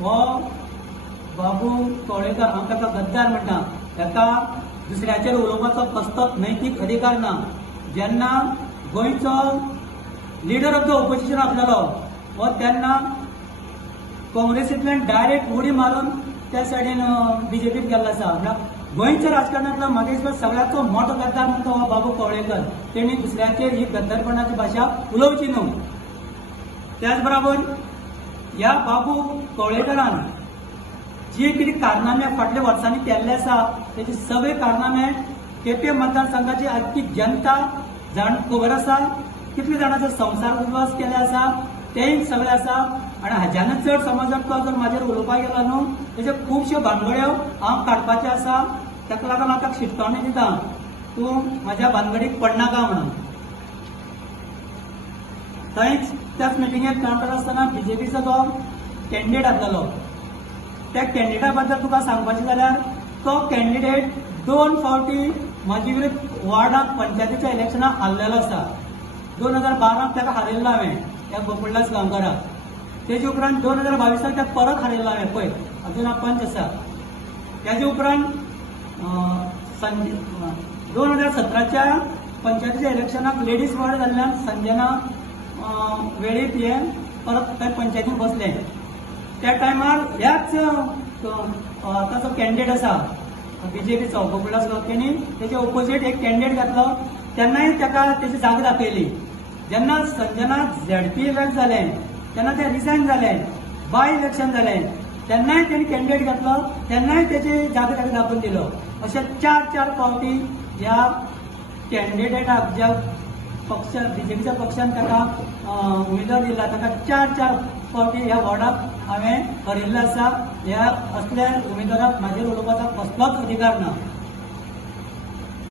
हो बाबू कवळेकर हांव ताका गद्दार म्हणटा. ताका दुसऱ्याचेर उलोवपाचो कसलोच नैतीक अधिकार ना. जेन्ना गोंयचो लिडर ऑफ द ऑपोजिशन आसलेलो हो तेन्ना काँग्रेसींतल्यान डायरेक्ट उडी मारून त्या सायडीन बीजेपीत गेल्लो आसा. गोंयच्या राजकारणांतलो म्हाका दिसता सगळ्याचो मोठो गद्दार म्हणटा हो बाबू कवळेकर. तेणी दुसऱ्याचेर ही गद्दारपणाची भाशा उलोवची न्हू. त्याच बरोबर ह्या बाबू कवळेकरान जी कितें कारनामे फाटल्या वर्सांनी केल्ले आसा तेचे सगळे कारनामे केपे मतदारसंघाची आख्खी जनता जाण खबर आसा. कितले जाणांचो संसार उद्वास केले आसा तेय सगळे आसा. आनी हाज्यान चड समज जर म्हाजेर उलोवपाक गेलो न्हू तेजे खुबश्यो भानगड्यो हांव काडपाच्यो आसा. ताका लागून हांव ताका शिटकावणी दिता तूं म्हाज्या भानगडीक पडनाका म्हणून. थंयच त्याच मिटिंगेक कावंटर आसतना बीजेपीचो जो कॅन्डिडेट आसलेलो त्या कॅन्डिडेटा बद्दल तुका सांगपाचें जाल्यार तो कॅन्डिडेट 2 फावटी म्हाजे विरुद्ध वार्डाक पंचायतीच्या इलेक्शनाक हारलेलो आसा. 2012 ताका हारयल्लो हांवें त्या गोकुळदास गांवकाराक. तेजे उपरांत 2022 ताका परत हारयल्लो हांवें. पळय अजून हांव पंच आसा. तेजे उपरांत 2017च्या पंचायतीच्या इलेक्शनाक लेडीज वार्ड जाल्ल्यान संजना वेळीप हे परत थंय पंचायतीन बसले. त्या टायमार ह्याच ताचो कॅन्डिडेट आसा बीजेपीचो गोकुळदास गांवकर तेणी तेजे ऑपोजीट एक कॅन्डिडेट घातलो. तेन्नाय ताका तेजी जागा दाखयली. जेन्ना संजना झेडपी इलेक्ट जाले तेन्ना ते रिजायन जाले. बाय इलेक्शन जालें तेन्नाय तेणी कॅन्डिडेट घातलो. तेन्नाय तेजी जागा ताका दाखोवन दिलो. अशे 4 फावटी ह्या कॅन्डिडेटाक ज्या पक्ष बीजेपीच्या पक्षान ताका उमेदवार दिला ताका 4 फावटी ह्या वॉर्डाक हांवें हरयल्लो आसा. ह्या असल्या उमेदवाराक म्हाजेर उलोवपाचो कसलोच अधिकार ना.